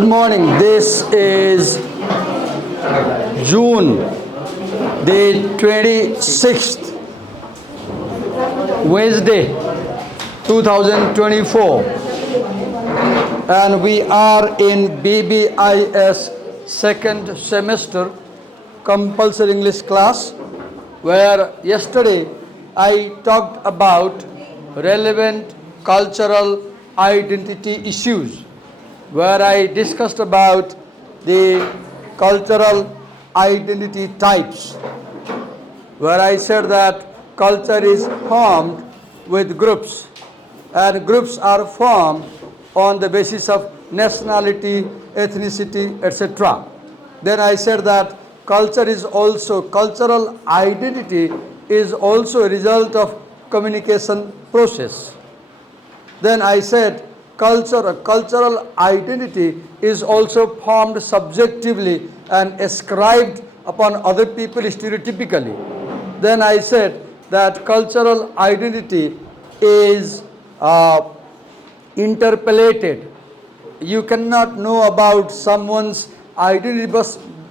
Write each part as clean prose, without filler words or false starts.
Good morning. This is June the 26th, Wednesday, 2024, and we are in BBIS second semester compulsory English class, where yesterday I talked about relevant cultural identity issues, where I discussed about the cultural identity types, where I said that culture is formed with groups, and groups are formed on the basis of nationality, ethnicity, etc. Then I said that cultural identity is also a result of communication process. Then I said cultural identity is also formed subjectively and ascribed upon other people stereotypically. Then I said that cultural identity is interpolated. You cannot know about someone's identity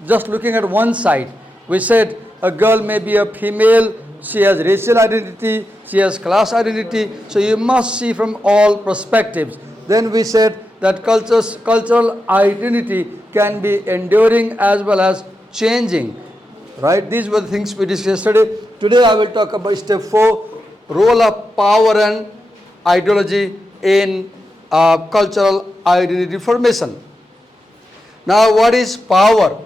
just looking at one side. We said a girl may be a female, she has racial identity, she has class identity, so you must see from all perspectives. Then we said that cultural identity can be enduring as well as changing. Right? These were the things we discussed yesterday. Today I will talk about step 4, role of power and ideology in cultural identity formation. Now, what is power?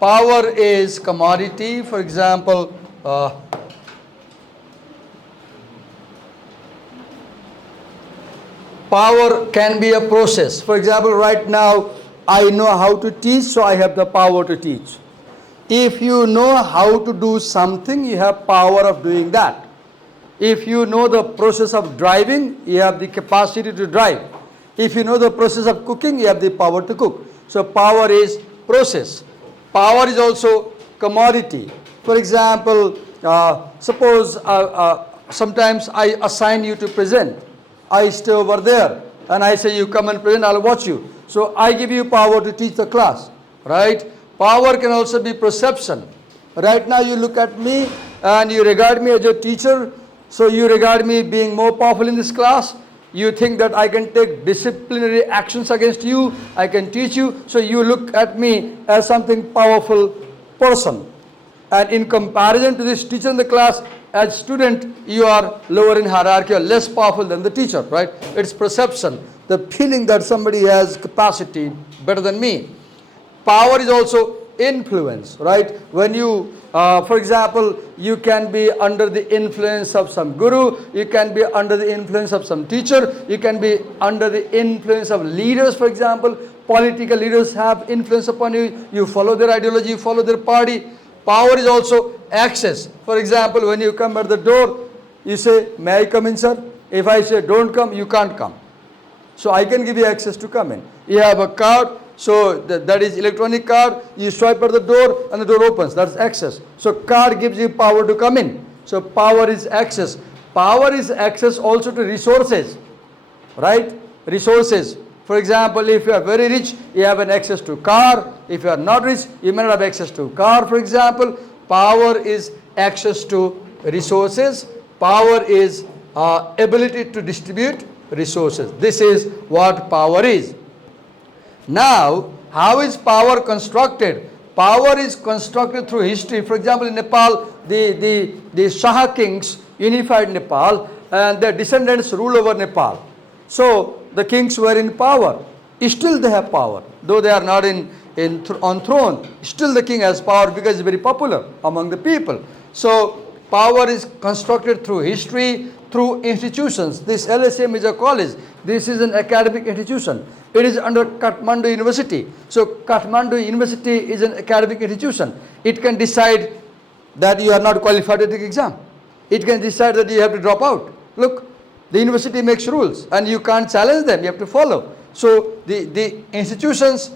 Power is commodity. For example, power can be a process. For example, right now I know how to teach, so I have the power to teach. If you know how to do something, you have power of doing that. If you know the process of driving, you have the capacity to drive. If you know the process of cooking, you have the power to cook. So power is process. Power is also commodity. For example, suppose sometimes I assign you to present. I stay over there and I say you come and present, I'll watch you. So I give you power to teach the class, right? Power can also be perception. Right now you look at me and you regard me as your teacher, so you regard me being more powerful in this class. You think that I can take disciplinary actions against you, I can teach you, so you look at me as something powerful person. And in comparison to this teacher in the class, as student, you are lower in hierarchy or less powerful than the teacher, right? It's perception, the feeling that somebody has capacity better than me. Power is also influence, right? When you, for example, you can be under the influence of some guru, you can be under the influence of some teacher, you can be under the influence of leaders, for example. Political leaders have influence upon you, you follow their ideology, you follow their party. Power is also access. For example, when you come at the door, you say, may I come in, sir? If I say, don't come, you can't come. So I can give you access to come in. You have a card, so that is electronic card, you swipe at the door and the door opens, that's access. So card gives you power to come in. So power is access. Power is access also to resources, right? Resources. For example, if you are very rich, you have an access to car. If you are not rich, you may not have access to car, for example. Power is access to resources. Power is ability to distribute resources. This is what power is. Now, how is power constructed? Power is constructed through history. For example, in Nepal, the Shah kings unified Nepal and their descendants rule over Nepal. So the kings were in power. Still they have power. Though they are not on throne, still the king has power because he's very popular among the people. So power is constructed through history, through institutions. This LSM is a college. This is an academic institution. It is under Kathmandu University. So Kathmandu University is an academic institution. It can decide that you are not qualified to take exam. It can decide that you have to drop out. Look, the university makes rules and you can't challenge them, you have to follow. So the institutions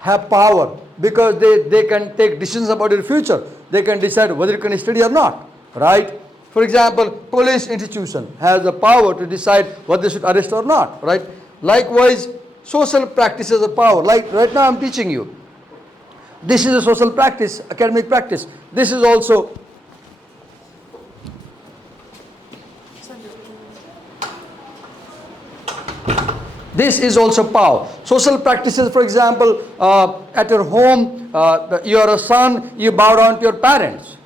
have power because they can take decisions about your future. They can decide whether you can study or not, right? For example, police institution has the power to decide whether they should arrest or not, right? Likewise, social practices of power. Like right now I'm teaching you. This is a social practice, academic practice. This is also power. Social practices, for example, at your home, you are a son, you bow down to your parents.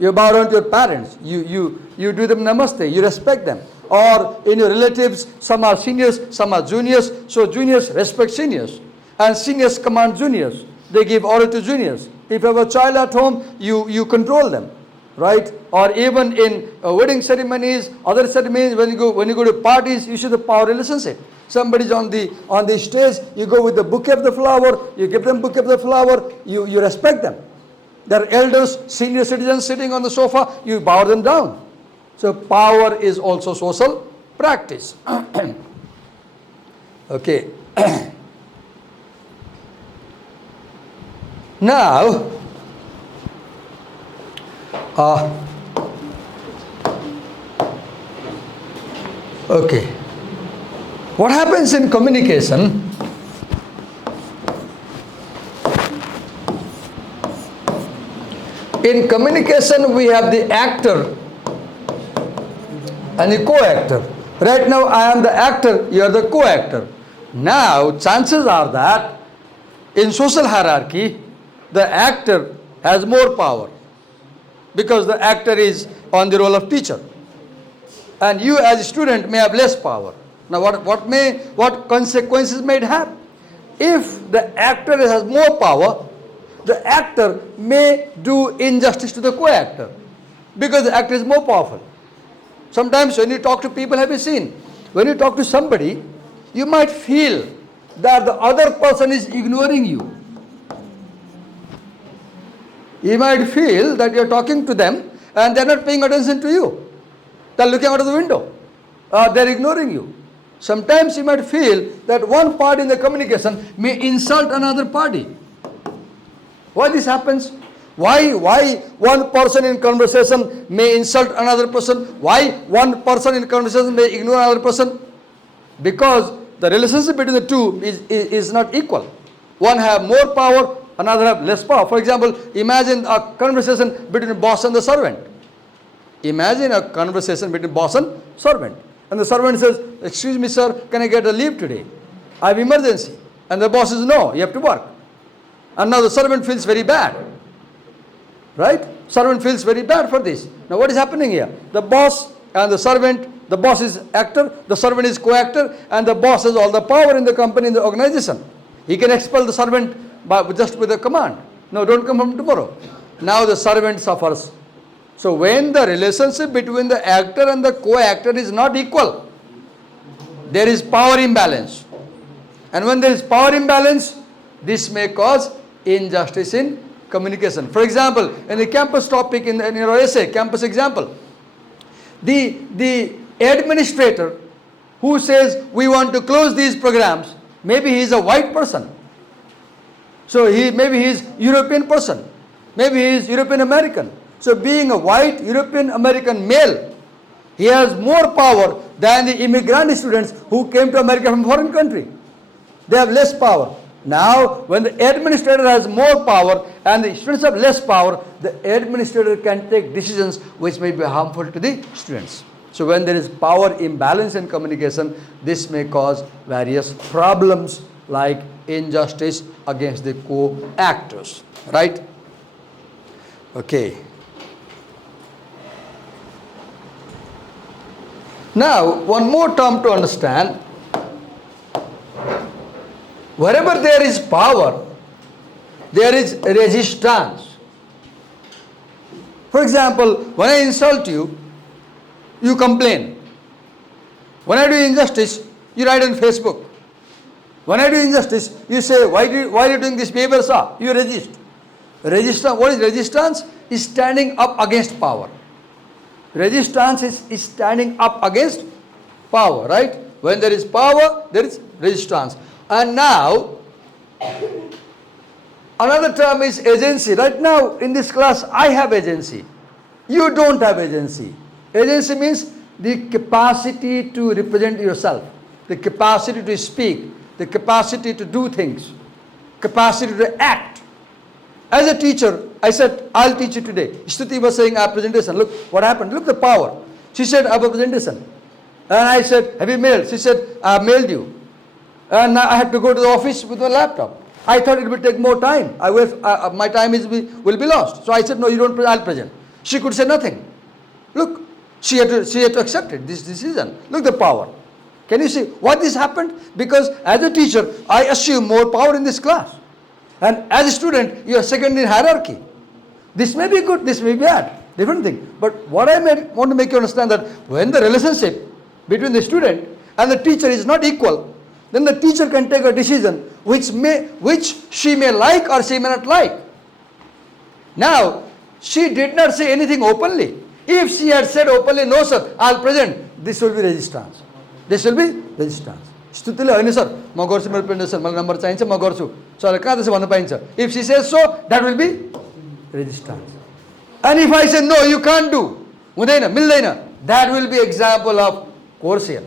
You bow down to your parents. You do them namaste. You respect them. Or in your relatives, some are seniors, some are juniors. So juniors respect seniors, and seniors command juniors. They give order to juniors. If you have a child at home, you control them, right? Or even in wedding ceremonies, other ceremonies, when you go to parties, you see the power relationship. Somebody's on the stage, you go with the bouquet of the flower, you give them bouquet of the flower, you respect them. There are elders, senior citizens sitting on the sofa, you bow them down. So power is also social practice. Okay. Now, okay. What happens in communication? In communication, we have the actor and the co-actor. Right now, I am the actor, you are the co-actor. Now, chances are that in social hierarchy, the actor has more power because the actor is on the role of teacher. And you as a student may have less power. Now, what consequences may it have? If the actor has more power, the actor may do injustice to the co-actor because the actor is more powerful. Sometimes when you talk to people, have you seen? When you talk to somebody, you might feel that the other person is ignoring you. You might feel that you are talking to them and they are not paying attention to you. They are looking out of the window. They are ignoring you. Sometimes you might feel that one party in the communication may insult another party. Why this happens? Why one person in conversation may insult another person? Why one person in conversation may ignore another person? Because the relationship between the two is not equal. One have more power, another have less power. For example, imagine a conversation between boss and the servant. Imagine a conversation between boss and servant. And the servant says, "Excuse me, sir, can I get a leave today? I have emergency." And the boss says, "No, you have to work." And now the servant feels very bad. Right? Servant feels very bad for this. Now what is happening here? The boss and the servant, the boss is actor, the servant is co-actor, and the boss has all the power in the company, in the organization. He can expel the servant just with a command. "No, don't come home tomorrow." Now the servant suffers. So when the relationship between the actor and the co-actor is not equal, there is power imbalance. And when there is power imbalance, this may cause injustice in communication. For example, in the campus topic, in your essay, campus example, the administrator who says we want to close these programs, maybe he is a white person. So maybe he is European person. Maybe he is European American. So being a white European American male, he has more power than the immigrant students who came to America from foreign country. They have less power. Now, when the administrator has more power and the students have less power, the administrator can take decisions which may be harmful to the students. So when there is power imbalance in communication, this may cause various problems like injustice against the co-actors. Right? Okay. Now, one more term to understand. Wherever there is power, there is resistance. For example, when I insult you, you complain. When I do injustice, you write on Facebook. When I do injustice, you say, why are you doing this? BBIS? You resist. Resistance. What is resistance? Is standing up against power. Resistance is standing up against power, right? When there is power, there is resistance. And now, another term is agency. Right now, in this class, I have agency. You don't have agency. Agency means the capacity to represent yourself, the capacity to speak, the capacity to do things, capacity to act. As a teacher, I said, I'll teach you today. Stuti was saying our presentation. Look what happened. Look the power. She said, I have a presentation. And I said, have you mailed? She said, I have mailed you. And I had to go to the office with my laptop. I thought it would take more time. My time will be lost. So I said, no, you don't, I'll present. She could say nothing. Look, she had to accept it, this decision. Look the power. Can you see what this happened? Because as a teacher, I assume more power in this class. And as a student, you are second in hierarchy. This may be good, this may be bad, different thing. But what I want to make you understand that when the relationship between the student and the teacher is not equal, then the teacher can take a decision which she may like or she may not like. Now, she did not say anything openly. If she had said openly, no sir, I'll present, this will be resistance. This will be resistance. स्तुतिले होइन sir म गर्छु मेरो presentation मलाई number चाहिन्छ म गर्छु sir कहाँ त्यसो भन्नु पाइन्छ if she says so that will be resistance and if I say no you can't do हुँदैन मिल्दैन that will be example of coercion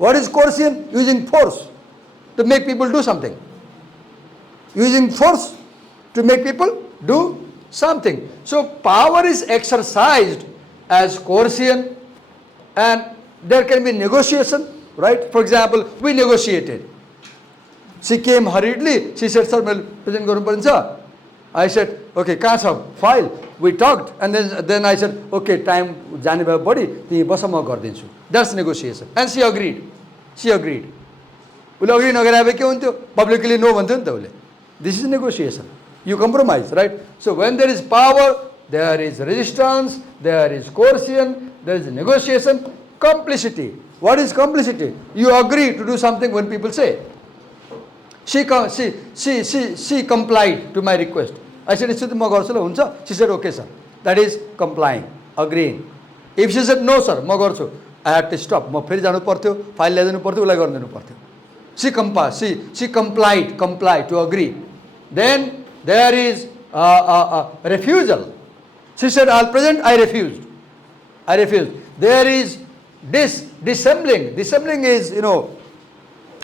what is coercion using force to make people do something using force to make people do something. So power is exercised as coercion and there can be negotiation, right? For example, we negotiated. She came hurriedly. She said, sir, present garnu parcha. I said, okay, kaha cha file? We talked and then I said, okay, time jane bhayo badi timi basa ma gardinchu. That's negotiation. And she agreed. She agreed. Ule agree nagare abe ke huntyo? Publicly no bhanthyo ni ta ule. This is negotiation. You compromise, right? So when there is power, there is resistance, there is coercion, there is negotiation, complicity. What is complicity? You agree to do something when people say. She complied to my request. I said, she said, okay, sir. That is complying, agreeing. If she said, no, sir, I had to stop. She complied to agree. Then there is refusal. She said, I'll present, I refused. There is dissembling. Dissembling is,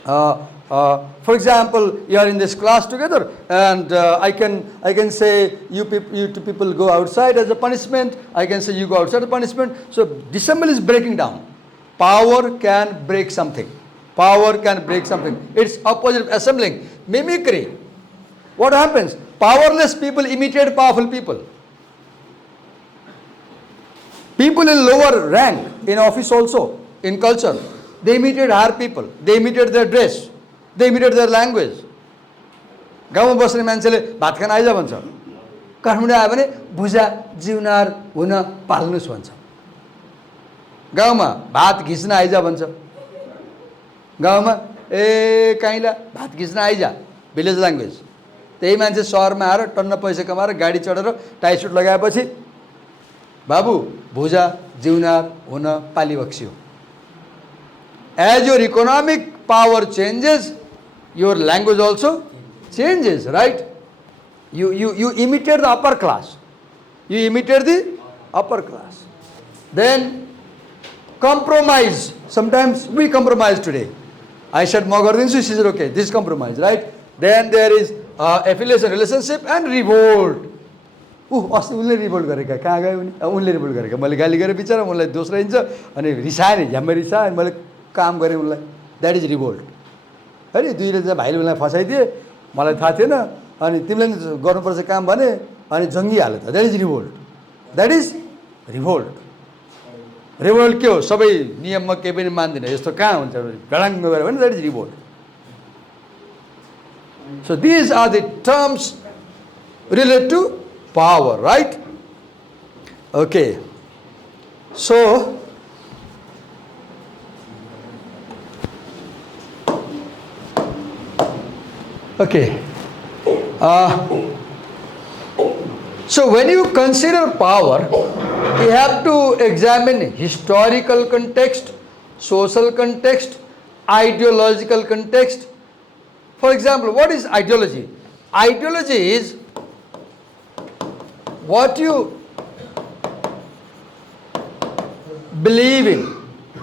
for example, you are in this class together and I can say you two people go outside as a punishment. I can say you go outside as a punishment. So dissemble is breaking down. Power can break something. Power can break something. It's opposite of assembling. Mimicry. What happens? Powerless people imitate powerful people. People in lower rank, in office also, in culture, they imitate higher people. They imitate their dress. They imitate their language. गाउँमा बस्ने मान्छेले भात Khan eyes भन्छ काठमाडौँ आयो भने भुजा जिउनार हुन पाल्नुस् भन्छ गाउँमा भात घिच्न आइज भन्छ गाउँमा ए काइला भात घिच्न आइज भिलेज ल्याङ्ग्वेज त्यही मान्छे सहरमा आएर टन्न पैसा कमाएर गाडी चढेर टाई सुट लगाएपछि बाबु भुजा जिउनार हुन पाली बक्सियो as your economic power changes your language also changes, right? You imitate the upper class. You imitate the upper class. Then compromise. Sometimes we compromise today. I said she said okay, this is compromise, right? Then there is affiliation relationship and revolt. अस्ति उनले revolt गरेका कहाँ गयो भने उनले revolt गरेका मैले गाली गरेँ बिचरा उनलाई दोष रहन्छ अनि रिसाएँ नि झ्याम्मै रिसाएँ अनि मैले काम गरेँ उनलाई द्याट इज रिभोल्ट है नि दुईले चाहिँ भाइले उनलाई फसाइदिए मलाई थाहा थिएन अनि तिमीले नि गर्नुपर्छ काम भने अनि जङ्गिहाल्यो त that is revolt that is revolt revolt के हो सबै नियममा केही पनि मान्दिनँ यस्तो कहाँ हुन्छ गडाङ्ग गऱ्यो भने that is revolt so these are the terms related to power, right? Okay. So, okay. So when you consider power, you have to examine historical context, social context, ideological context. For example, what is ideology? Ideology is what you believe in,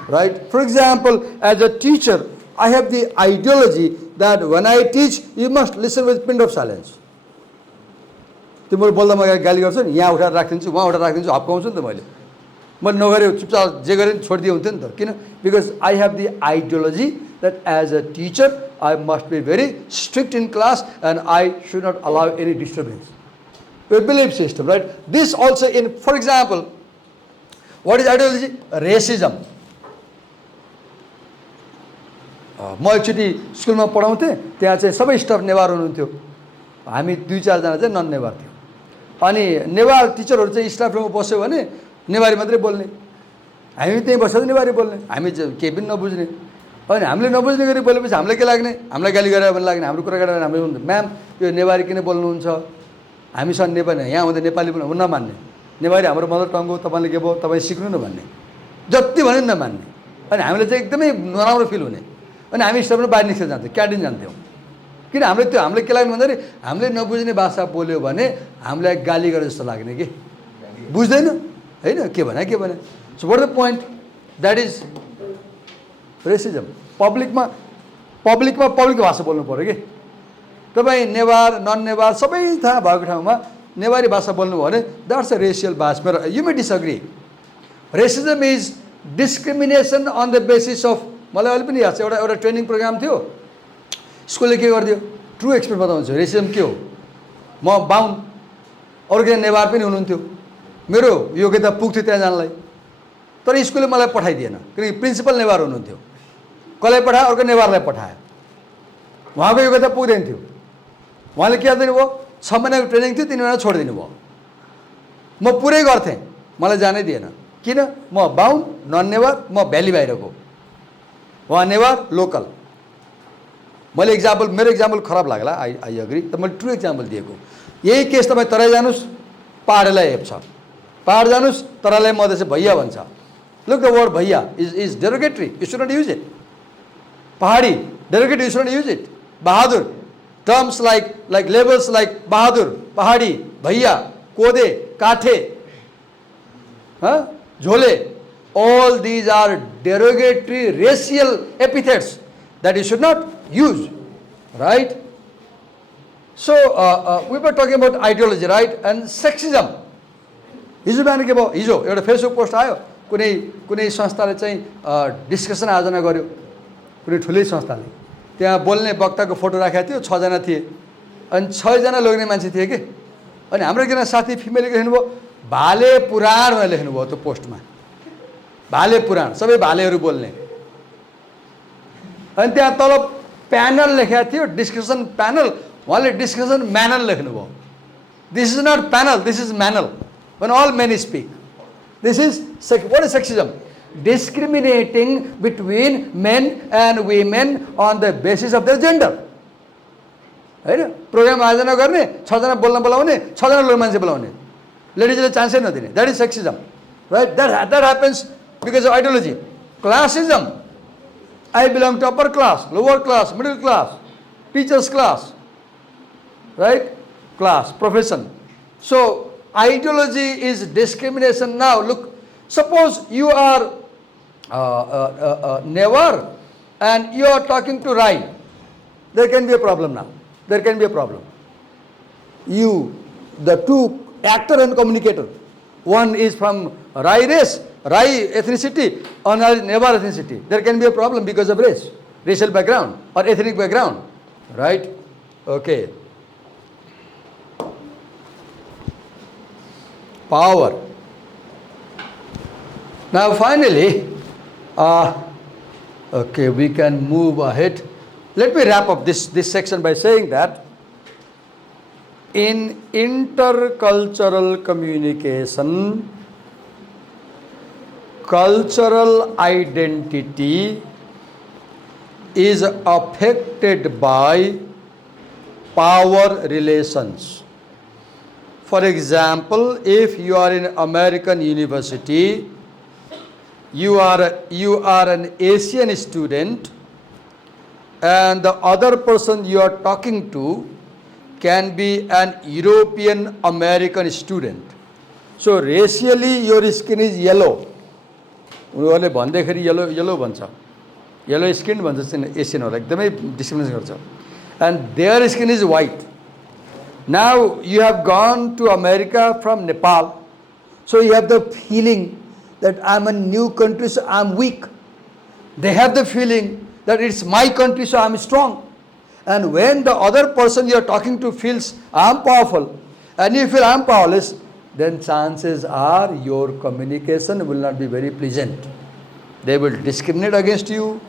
right? For example, as a teacher, I have the ideology that when I teach, you must listen with pin of silence. तिम्रो बोल्दा म गाली गर्छु नि, यहाँ उठाएर राखिदिन्छु, वहाँ उठाएर राखिदिन्छु, हप्काउँछु नि त म नगरे चुपचाप जे गरे नि छोडिदिए हुन्थ्यो नि त. किन? Because I have the ideology that as a teacher I must be very strict in class and I should not allow any disturbance. Your belief system, right? This also in, for example, what is ideology? Racism. म एकचोटि स्कुलमा पढाउँथेँ, त्यहाँ चाहिँ सबै staff Newar हुनुहुन्थ्यो, हामी 2-4 जना चाहिँ नन नेवार थियौँ. अनि नेवार टिचरहरू चाहिँ स्टाफ रुममा बस्यो भने नेवारी मात्रै बोल्ने, हामी त्यहीँ बसेर नेवारी बोल्ने, हामी चाहिँ केही पनि नबुझ्ने. अनि हामीले नबुझ्ने गरी बोलेपछि हामीलाई के लाग्ने, हामीलाई गाली गरेर भने लाग्ने, हाम्रो कुरा गरेर हामीले हुन्छ, म्याम यो नेवारी किन बोल्नुहुन्छ, हामीसँग नेपाली यहाँ हुँदा नेपाली पनि नमान्ने, नेवारी हाम्रो मदर टङ हो, तपाईँले के भयो तपाईँ सिक्नु न भन्ने, जति भन्यो नमान्ने. अनि हामीलाई चाहिँ एकदमै नराम्रो फिल हुने. अनि हामी स्टाफमा बाहिर निस्केर जान्थ्यौँ, क्यान्टिन जान्थ्यौँ. किन हामीले के लाग्ने भन्दाखेरि हामीले नबुझ्ने भाषा बोल्यो भने हामीलाई गाली गरे जस्तो लाग्ने कि बुझ्दैन हैन, के भने. So what the point, that is racism. पब्लिकमा भाषा बोल्नु पर्यो कि. तपाईँ नेवार नन नेवार सबै थाहा भएको ठाउँमा नेवारी भाषा बोल्नुभयो भने that's a racial bias. You may disagree. Racism is discrimination on the basis of, मलाई अहिले पनि याद छ एउटा ट्रेनिङ प्रोग्राम थियो, स्कुलले के गरिदियो, ट्रु एक्सपिरियन्स बताउँछु रेसिजम के हो. म बाहुन, अरू के नेवार पनि हुनुहुन्थ्यो, मेरो योग्यता पुग्थ्यो त्यहाँ जानलाई, तर स्कुलले मलाई पठाइदिएन किनकि प्रिन्सिपल नेवार हुनुहुन्थ्यो. कसलाई पठायो, अर्को नेवारलाई पठायो. उहाँको योग्यता पुग्दैन थियो. उहाँले के गरिदिनु भयो, 6 महिनाको ट्रेनिङ थियो, 3 महिना छोडिदिनु भयो. म पुरै गर्थेँ, मलाई जानै दिएन. किन? म बाहुन नन नेवार, म भ्याली बाहिरको, उहाँ नेवार लोकल. मैले मेरो एक्जाम्पल खराब लाग्ला, आई अग्री, त मैले ट्रु एक्जाम्पल दिएको. यही केस तपाईँ तराई जानुहोस्, पहाडलाई हेप्छ, पहाड जानुहोस् तराईलाई मधेस भैया भन्छ. Look the word bhaiya is derogatory, you should not use it. Pahadi derogatory, you should not use it. Bahadur, terms like labels like bahadur, pahadi, bhaiya, कोदे, काठे, झोले, all these are derogatory racial epithets that you should not use, right? So we were talking about ideology, right? And sexism. हिजो बिहान के भयो, हिजो एउटा Facebook post आयो, कुनै संस्थाले चाहिँ डिस्कसन आयोजना गर्यो, कुनै ठुलै संस्थाले. त्यहाँ बोल्ने वक्ताको फोटो राखेको थियो, 6 जना थिए, अनि 6 जना लोग्ने मान्छे थिए कि. अनि हाम्रो एकजना साथी फिमेलले लेख्नुभयो भाले पुराण भनेर लेख्नुभयो त्यो पोस्टमा. भाले पुराण, सबै भालेहरू बोल्ने. अनि त्यहाँ तल प्यानल लेखेको थियो, डिस्कसन प्यानल, उहाँले डिस्कसन म्यानल लेख्नुभयो. This is not panel, this is manual. When all men speak, this is what is sexism? Discriminating between men and women on the basis of their gender. हैन, programme आयोजना गर्ने, 6 जना बोलाउने, 6 जना लोग मान्छे बोलाउने, लेडिजले चान्सै नदिने. That is sexism, right? That happens because of ideology. Classism. I belong to upper class, lower class, middle class, teachers class, right? Class, profession. So ideology is discrimination. Now look, suppose you are Nevar and you are talking to Rai, there can be a problem now. There can be a problem. You, the two actor and communicator, one is from Rai race, Rai ethnicity, another Nevar ethnicity. There can be a problem because of race, racial background or ethnic background, right? Okay. Power. Now finally, okay, we can move ahead. Let me wrap up this section by saying that in intercultural communication, cultural identity is affected by power relations. For example, if you are in American university, you are an Asian student, and the other person you are talking to can be an European American student. So racially your skin is yellow. उनीहरूले भन्दाखेरि yellow भन्छ. Yellow skin भन्छ एसियनहरू एकदमै discrimination गर्छ and their skin is white. Now you have gone to America from Nepal, so you have the feeling that I'm a new country, so I'm weak. They have the feeling that it's my country, so I'm strong. And when the other person you are talking to feels I'm powerful, and you feel I'm powerless, then chances are your communication will not be very pleasant. They will discriminate against you.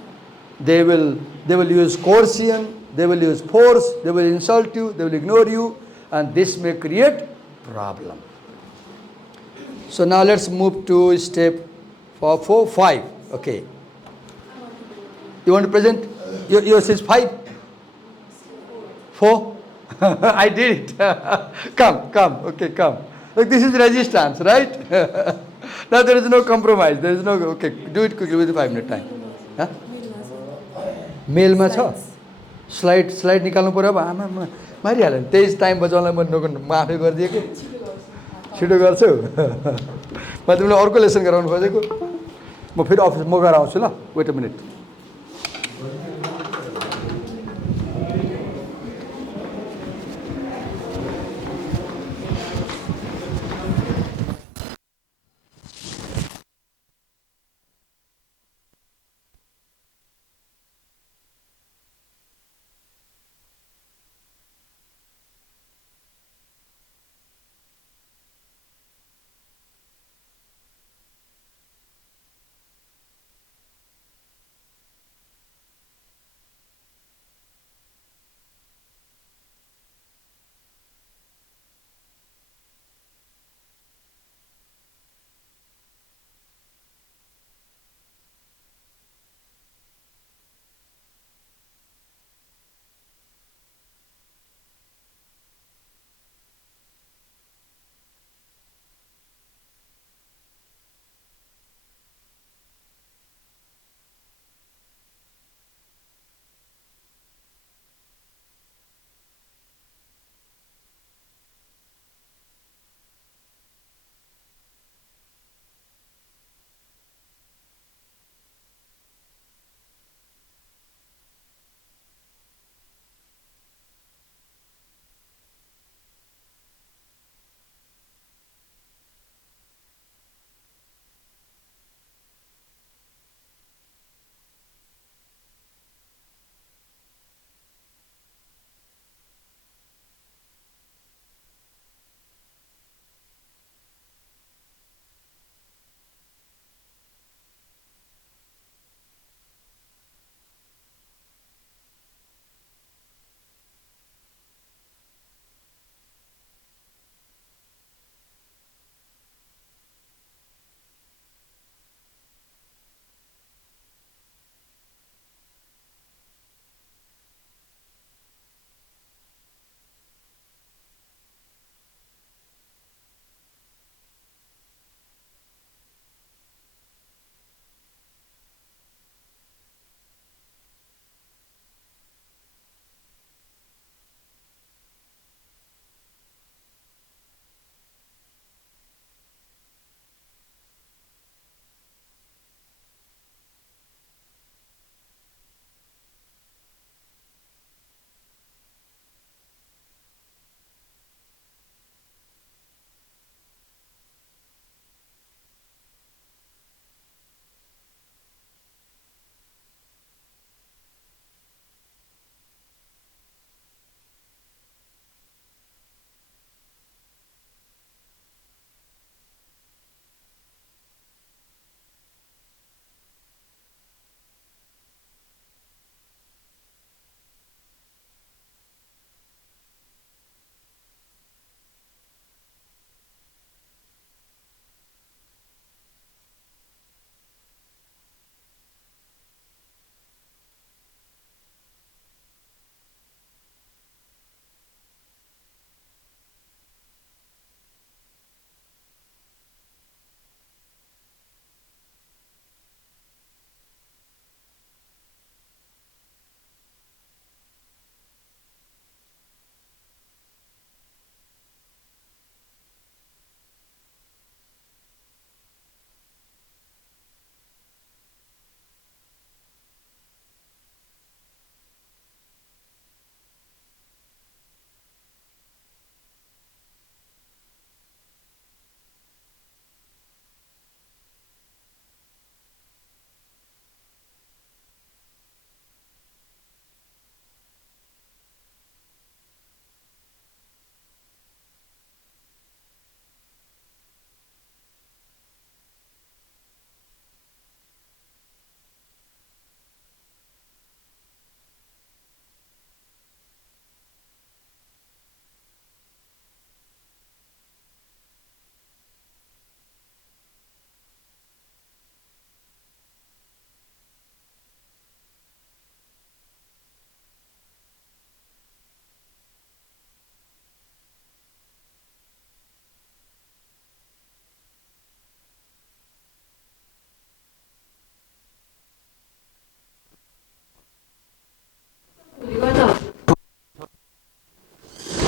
They will use coercion. They will use force. They will insult you. They will ignore you, and this may create problem. So now let's move to step 4, 5. Okay. You want to present? Yours is 5? 4? I did it. Come. Okay, come. Look, this is resistance, right? Now there is no compromise. There is no, okay, do it quickly with 5 minute time. Huh? मेलमा छ slide निकाल्नु पऱ्यो अब आमा मारिहाल्यो नि त्यही time बचाउनलाई म आफै गरिदिएँ कि छिटो गर्छु म तिमीलाई अर्को लेसन गराउनु खोजेको म फेरि अफिस म गएर आउँछु ल वेट अ मिनट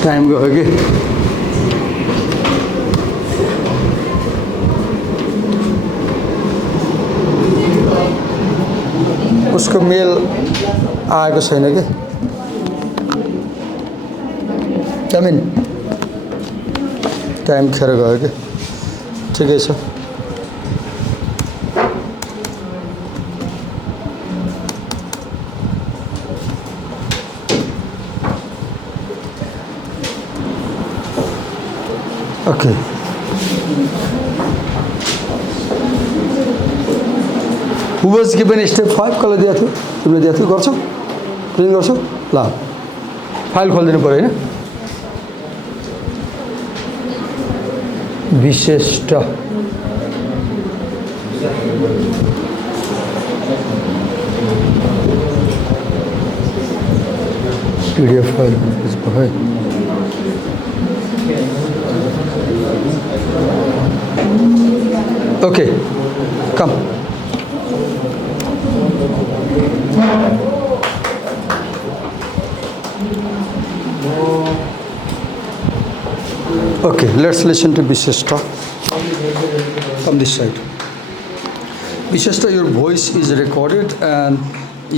टाइम गयो कि उसको मेल आएको छैन कि टाइम खेर गयो कि ठिकै छ okay Who was given step 5 कसलाई दिएको थियो तिमीले दिएको थियो गर्छौ प्रिन्ट गर्छौ ल फाइल खोलिदिनु पर्यो हैन विशिष्ट PDF file is behind okay come okay let's listen to Visheshta from this side Visheshta your voice is recorded and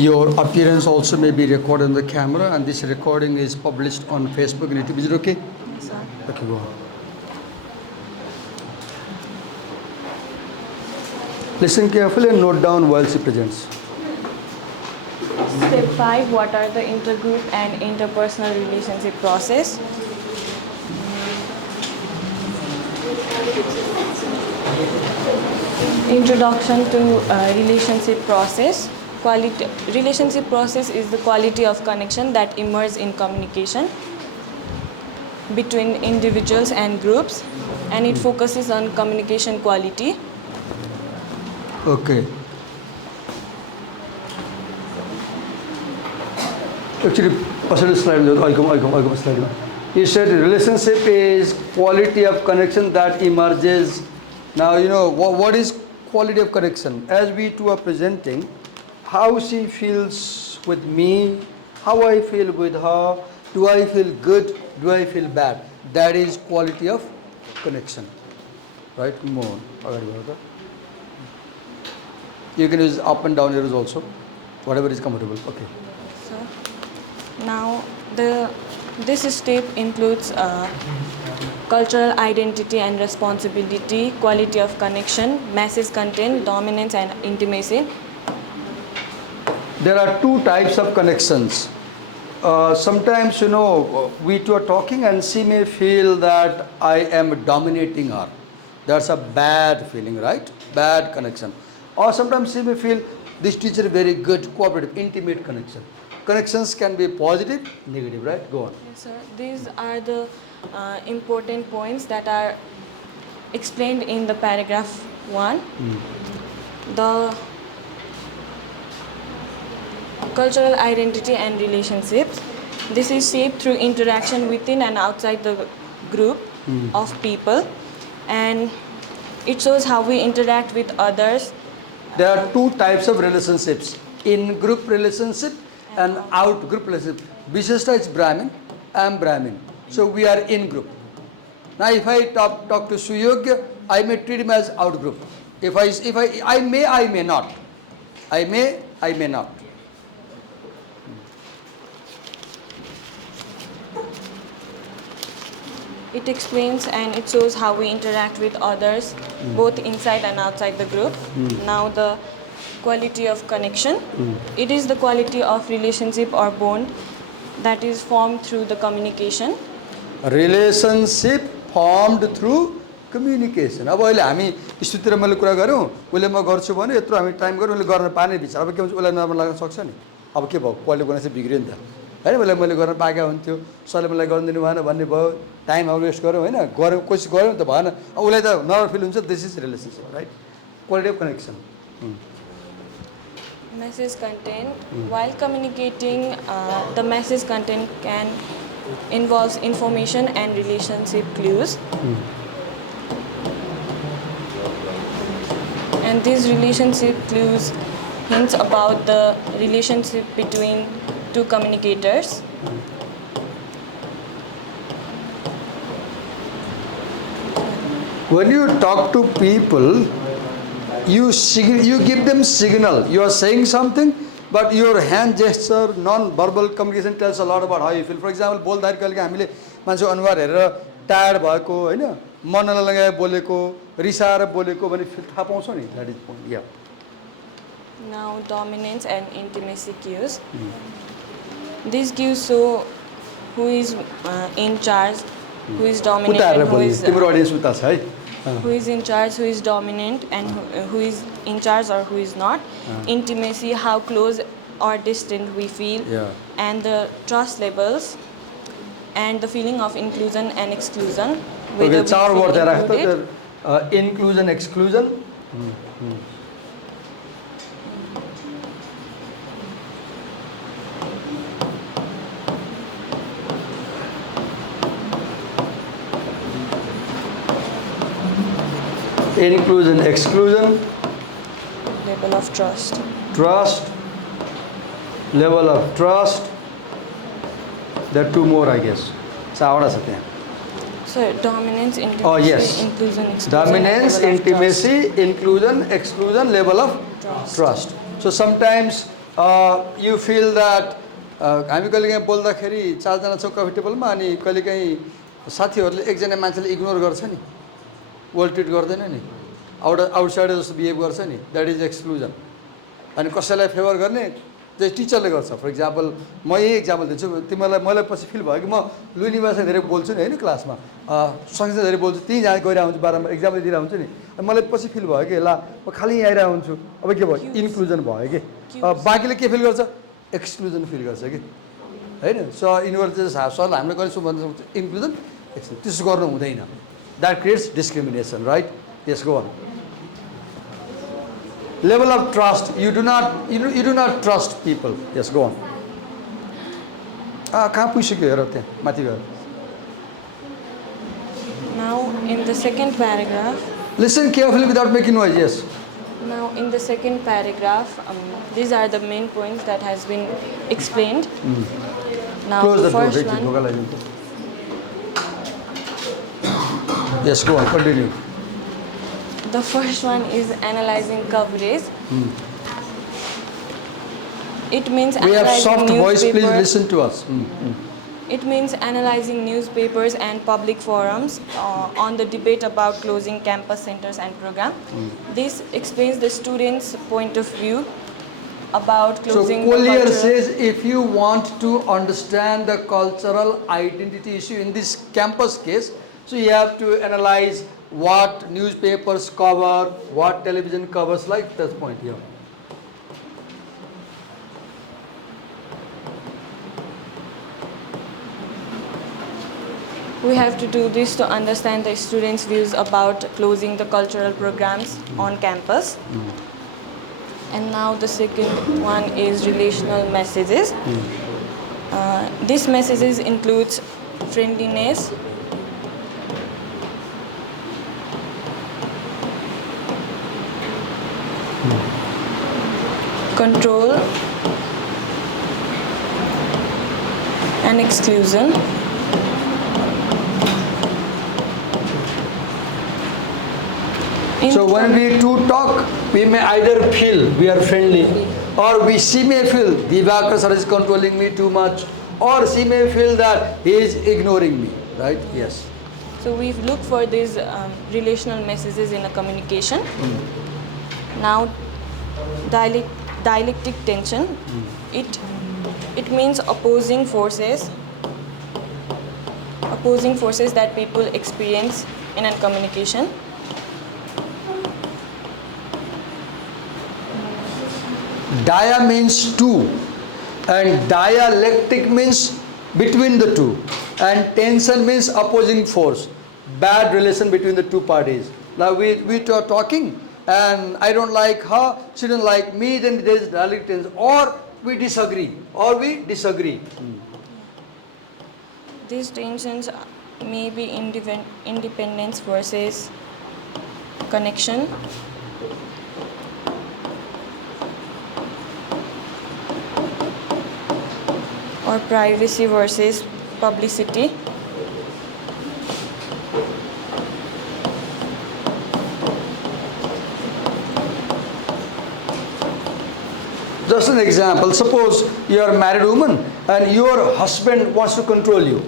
your appearance also may be recorded on the camera and this recording is published on Facebook and YouTube is it okay Yes, sir. okay go on listen carefully and note down while she presents Step 5. What are the intergroup and interpersonal relationship process? Introduction to relationship process. Relationship process is the quality of connection that emerges in communication between individuals and groups, and it focuses on communication quality. Okay. Actually, slide. You said relationship is quality of connection that emerges. Now, you know, what is quality of connection? As we two are presenting, how she feels with me, how I feel with her, do I feel good, do I feel bad? That is quality of connection. Right? More. You can use up and down arrows also, whatever is comfortable. Okay. So now this step includes cultural identity and responsibility, quality of connection, message content, dominance and intimacy. There are two types of connections. Sometimes, you know, we two are talking and she may feel that I am dominating her. That's a bad feeling, right? Bad connection. Or sometimes she may feel this teacher is very good, cooperative, intimate connection. Connections can be positive, negative, right? Go on. Yes, sir. These are the important points that are explained in the paragraph 1. The cultural identity and relationships. This is shaped through interaction within and outside the group of people, and it shows how we interact with others. There are two types of relationships, in-group relationship and out-group relationship. Visheshta is Brahmin, I am Brahmin. So we are in-group. Now if I talk to Suyogya, I may treat him as out-group. I may not. I may not. It explains and it shows how we interact with others, both inside and outside the group. Now the quality of connection. It is the quality of relationship or bond that is formed through the communication. Relationship formed through communication. अब अहिले हामी स्थितिर मैले कुरा गरौँ उसले म गर्छु भने यत्रो हामी टाइम गरौँ उसले गर्न पाएन बिचार अब के हुन्छ उसलाई नराम्रो लाग्न सक्छ नि अब के भयो कहिले गर्न चाहिँ बिग्रियो नि त हैन मैले गर्न पाएका हुन्थ्यो सरले मलाई गर्न दिनु भएन भन्ने भयो टाइम अब वेस्ट गरौँ हैन गरौँ कोसिस गरौँ त भएन उसलाई त नराम्रो फिल हुन्छ this is relationship right quality of connection Message content. While communicating, the message content can involve information and relationship clues. And these relationship clues hints about the relationship between two communicators. When you talk to people, you give them signal. You are saying something, but your hand gesture, non-verbal communication tells a lot about how you feel. For example, बोल्दाखेरि कहिलेकाहीँ हामीले मान्छेको अनुहार हेरेर tired भएको होइन मन नलगाए बोलेको रिसाएर बोलेको भने थाहा पाउँछौ नि. That is point. या. Now, dominance and intimacy cues. These cues show who is in charge, who is dominant, and who is तिम्रो अडियन्स उता छ है. who is in charge, who is dominant, and who is in charge or who is not. Intimacy, how close or distant we feel, Yeah. and the trust levels, and the feeling of inclusion and exclusion. Okay, whether we चार feel word त्यहाँ राख्छ included. तर inclusion exclusion. Inclusion, exclusion, Level of trust. trust, level of trust. There are two more, I guess. चारवटा छ त्यहाँ. So, dominance, intimacy, Oh, yes. inclusion, exclusion. Dominance, level of trust. intimacy, inclusion, exclusion, level of trust. So sometimes you feel that हामी कहिलेकाहीँ बोल्दाखेरि चारजना छौँ coffee टेबलमा अनि कहिलेकाहीँ साथीहरूले एकजना मान्छेले इग्नोर गर्छ नि, वेल ट्रिट गर्दैन नि, आउटसाइडर जस्तो बिहेभ गर्छ नि, द्याट इज एक्सक्लुजन. अनि कसैलाई फेभर गर्ने चाहिँ टिचरले गर्छ. फर इक्जाम्पल म यही इक्जाम्पल दिन्छु. तिमीलाई मलाई पछि फिल भयो कि म लुनिमासँग धेरै बोल्छु नि होइन क्लासमा, सँगसँगै धेरै बोल्छु, त्यहीँ गइरहेको हुन्छु, बारम्बार इक्जाम्पल दिइरहेको हुन्छु नि. मलाई पछि फिल भयो कि ला म खालि यहीँ आइरहेको हुन्छु, अब के भयो इन्क्लुजन भयो कि. बाँकीले के फिल गर्छ एक्सक्लुजन फिल गर्छ कि होइन. सो युनिभर्सिटी सरले हामीले कहिले सो भन्न सक्छ इन्क्लुजन एक्सक्लुजन त्यसो गर्नु हुँदैन. That creates discrimination, right. yes, go on. Level of trust, you do not trust people. Yes, go on. कहाँ पुगिसक्यो हेर त्यहाँ माथि गयो. Now, in the second paragraph. Listen carefully without making noise. Yes. Now, in the second paragraph, these are the main points that has been explained. Now, Close the the door. first one. Yes, go on. Continue. The first one is analyzing coverage. It means We have analyzing soft voice. Please newspaper- listen to us. It means analyzing newspapers and public forums on the debate about closing campus centers and program. This explains the students' point of view about So closing the Collier cultural- says if you want to understand the cultural identity issue in this campus case, so you have to analyze what newspapers cover, what television covers, like that's point here. We have to do this to understand the students' views about closing the cultural programs on campus. And now the second one is relational messages. These messages includes friendliness, control, and exclusion. So when we two talk, we may either feel we are friendly, or she may feel Divakar sir is controlling me too much, or she may feel that he is ignoring me, right? Yes. So we've looked for these relational messages in a communication. Now, dialectic tension. It means opposing forces that people experience in a communication. Dia means two, and dialectic means between the two, and tension means opposing force, bad relation between the two parties. Now we are talking, and I don't like her, she don't like me, then there is dialectic tension, or we disagree. These tensions may be independence versus connection, or privacy versus publicity. Just an example, suppose you are a married woman and your husband wants to control you,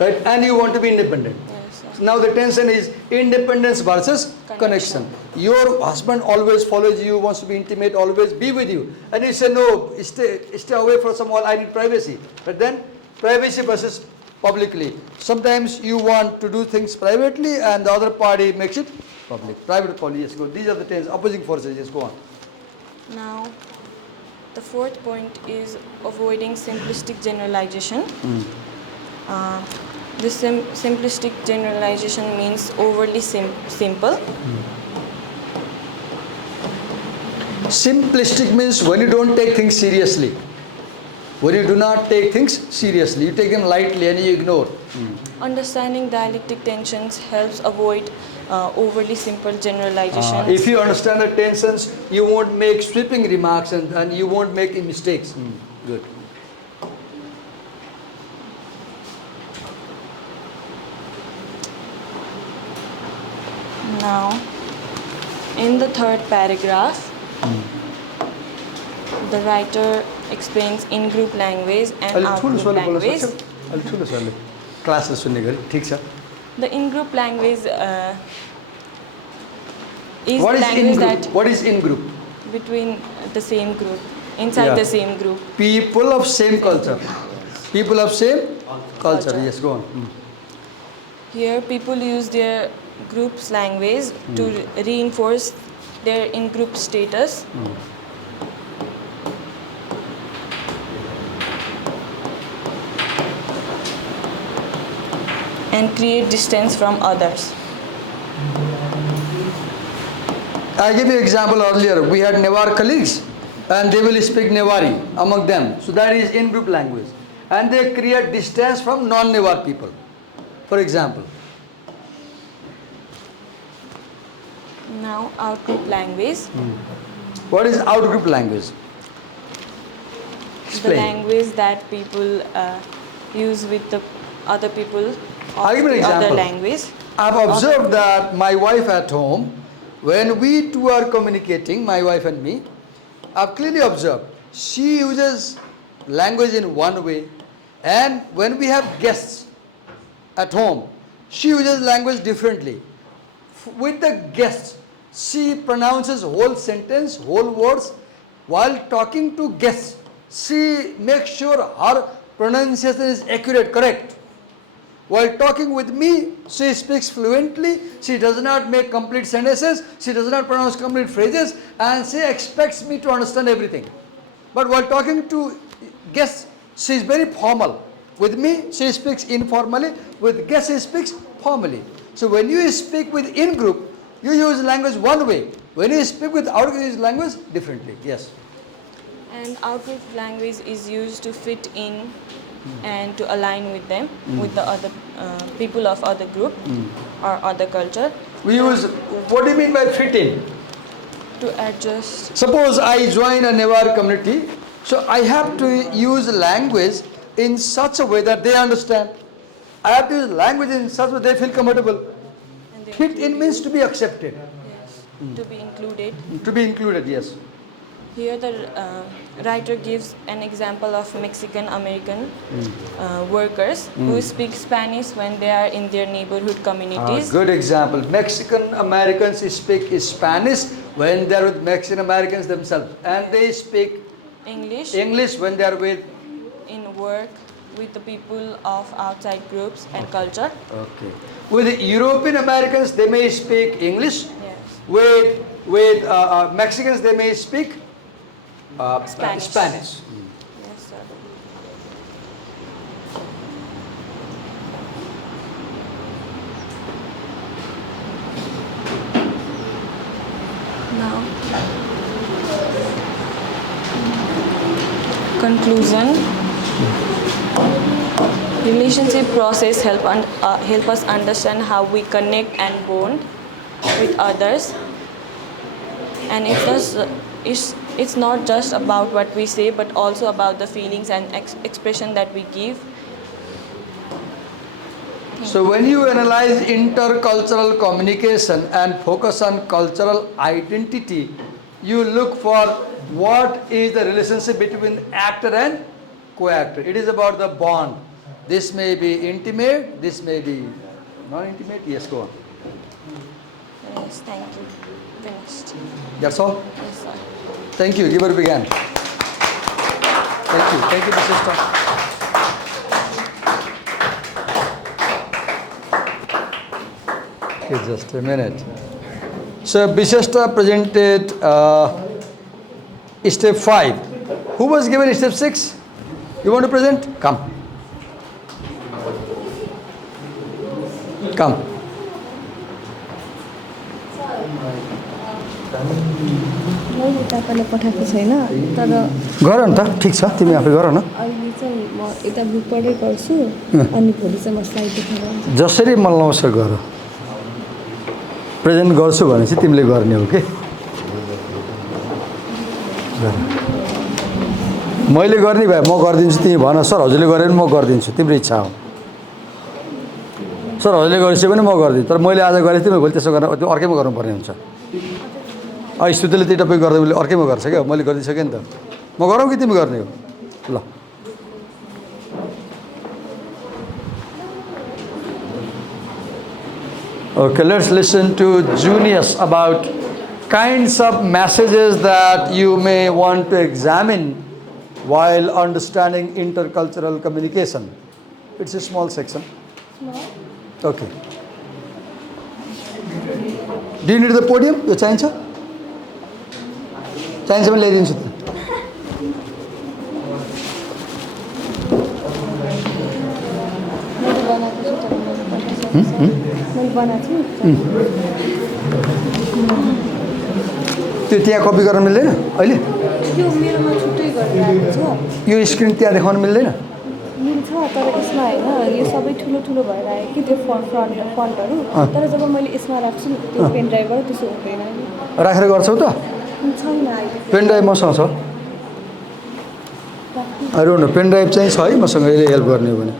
right? And you want to be independent. Yes, sir. So now the tension is independence versus connection. Your husband always follows you, wants to be intimate, always be with you. And you say, no, stay away from some while, I need privacy. But then privacy versus publicly. Sometimes you want to do things privately and the other party makes it public. Private policy, yes, go. These are the tensions, opposing forces, yes, go on. Now, the fourth point is avoiding simplistic generalization. This simplistic generalization means overly simple. Simplistic means when you don't take things seriously. When you do not take things seriously, you take them lightly and you ignore. Understanding dialectic tensions helps avoid overly simple generalizations. If you understand the tensions, you won't make sweeping remarks and you won't make mistakes. Good. Now, in the third paragraph, the writer explains in-group language and out-group language. Class is The in-group language is What the is language in-group? that What is in-group? between the same group, inside Yeah. the same group. People of same culture. People of same culture. Yes, go on. Here, people use their group's language to reinforce their in-group status. And create distance from others. I gave you an example earlier. We had Nevar colleagues and they will speak Nevari among them. So that is in-group language. And they create distance from non-Nevar people. For example. Now, out-group language. What is out-group language? The Explain. language that people use with the other people I'll of give you an the other example. language. I've observed that my wife at home, when we two are communicating, my wife and me, I've clearly observed, she uses language in one way, and when we have guests at home, she uses language differently. With the guests, she pronounces whole sentence, whole words. While talking to guests, she makes sure her pronunciation is accurate, correct. While talking with me, she speaks fluently, she does not make complete sentences, she does not pronounce complete phrases, and she expects me to understand everything. But while talking to guests, she is very formal. With me, she speaks informally, with guests, she speaks formally. So when you speak with in-group, you use language one way. When you speak with out-group, you use language differently. Yes. And out-group language is used to fit in and to align with them, with the other people of other group or other culture. We use, what do you mean by fit in? To adjust. Suppose I join a Nevar community, so I have to use language in such a way that they understand. I have to use language in such a way they feel comfortable. And they Fit in means to be accepted, yes, to be included. to be included, yes. Here the writer gives an example of Mexican American workers who speak Spanish when they are in their neighborhood communities. Good example. Mexican Americans speak Spanish when they are with Mexican Americans themselves, and they speak English when they are with in work with the people of outside groups and culture. Okay. With European Americans, they may speak English. Yes. With Mexicans, they may speak Spanish. Spanish. Yes, sir. Now, conclusion. Relationship process help us understand how we connect and bond with others, and it's not just about what we say, but also about the feelings and expression that we give. So when you analyze intercultural communication and focus on cultural identity, you look for What is the relationship between actor and co-actor? It is about the bond. This may be intimate, this may be non-intimate. Yes, go on. Yes, thank you. Finished. That's all? Yes, sir. Thank you. Give her a big hand. Thank you. Thank you, Mrs. Okay, just a minute. So, Bishesta presented step 5. Who was given step 6? You want to present? Come. Come. मैले तपाईँलाई पठाएको छैन तर गर न त ठिक छ तिमी आफै गर न अहिले चाहिँ म यता ग्रुपबाटै गर्छु अनि भोलि चाहिँ म स्लाइड देखाएर आउँछु जसरी मलाई लाउँछ गर प्रेजेन्ट गर्छु भने चाहिँ तिमीले गर्ने हो कि मैले गर्ने भए म गरिदिन्छु तिमी भन सर हजुरले गरे भने म गरिदिन्छु तिम्रो इच्छा हो सर हजुरले गरेछ भने म गरिदिन्छु तर मैले आज गरेँ तिमीले भोलि त्यसो गर्न त्यो अर्कैमा गर्नुपर्ने हुन्छ स्तुतिले त्यही तपाईँ गर्दा मैले अर्कैमा गर्छ क्या मैले गरिदिइसकेँ नि त म गरौँ कि तिमी गर्ने हो ल Okay, let's listen to Junius about kinds of messages that you may want to examine while understanding intercultural communication. It's a small section. Okay. Do you need the podium? You चाहिन्छ? चाहिन्छ भने ल्याइदिन्छु त. मैले बनाएको छु त्यो त्यहाँ कपी गर्न मिल्दैन अहिले? यो मेरोमा छुट्टै गरिरहेको छ यो स्क्रिन त्यहाँ देखाउन मिल्दैन? मिल्छ तर यसमा होइन यो सबै ठुलो ठुलो भएर आयो कि त्यो फन्टहरू तर जब मैले यसमा राख्छु त्यो पेन ड्राइभबाट त्यसो हुँदैन राखेर गर्छौ त? छैन अहिले पेन ड्राइभ मसँग छ. अरू न पेन ड्राइभ चाहिँ छ है मसँग अहिले हेल्प गर्ने हो भने.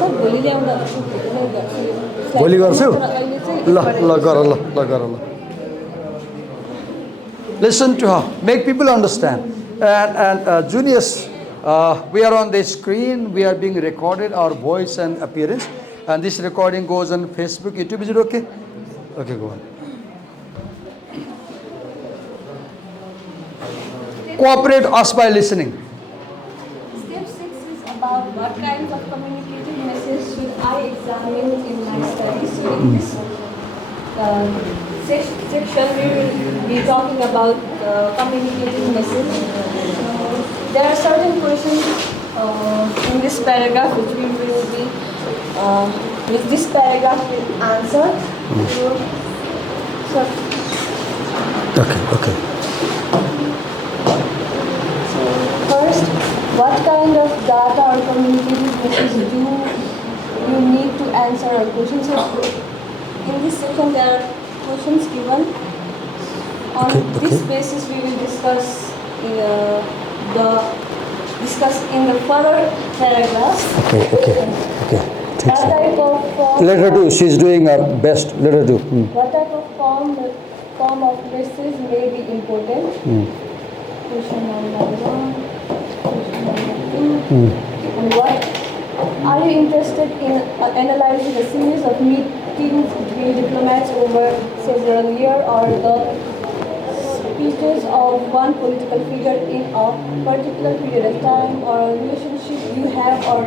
सर भोलि ल्याउँदा भोलि गर्छौ? ल ल गर ल ल गर ल. Listen to her. Make people understand. And Junius, we are on the screen. We are being recorded, our voice and appearance. And this recording goes on Facebook, YouTube. Is it okay? Okay, go on. Cooperate us by listening. Step 6 is about what kinds of communicative messages should I examine in my studies. So in this section we will be talking about communicative message. There are certain questions in this paragraph which we will be which this paragraph will answer. So, Okay. first, what kind of data or communicative message do you need to answer a question? So, in this section, there are questions given. On this basis, we will discuss in the further paragraphs. Okay. What type of form? Let her do. She's doing her best. Let her do. What type of form of message may be important? Question number 1. Question number 2. And what are you interested in analyzing a series of meetings between diplomats over several years, or the speeches of one political figure in a particular period of time, or a relationship you have, or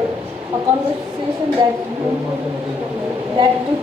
a conversation that took